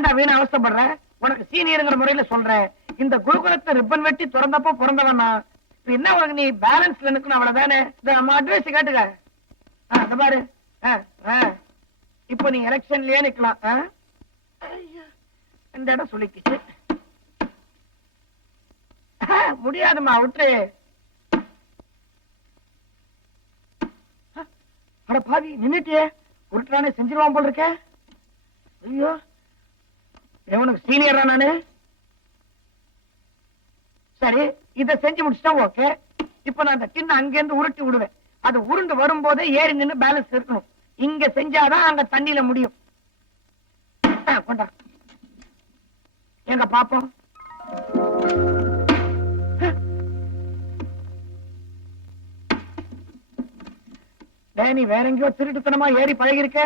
ஏன்டா வீணா அவஸ்தைப்படுற? உனக்கு சீனியருங்கிற முறையில சொல்றேன். இந்த குருகுலத்தை ரிப்பன் வெட்டி திறந்தப்போ பிறந்தவன் நான். என்ன உனக்கு நீ பேலன்ஸ்ல நிக்கணும் அவ்வளவுதானே. நம்ம அட்வைஸ் கேட்டுக்க. அந்த பாரு, இப்போ நீ எலெக்ஷன்லயே நிக்கலாம். இந்த இடம் சொல்லிக்கிச்சு. முடியாதுமா, விட்டு. அட பாவி, நின்னுட்டியே. உருட்டானே செஞ்சிருவான் போல் இருக்க. ஐயோ, எவனுக்கு சீனியரா நானு? சரி, இத செஞ்சு முடிச்சுட்டா ஓகே. இப்ப நான் அந்த டின்ன அங்கிருந்து உருட்டி விடுவேன். அது உருண்டு வரும்போதே ஏறி நின்று பேலன்ஸ் இருக்கணும். இங்க செஞ்சாதான் அங்க தண்ணியில முடியும். கொண்டா, எங்க பாப்போம். நீ வேற எங்கேயோ திருட்டுத்தனமா ஏறி பழகிருக்க.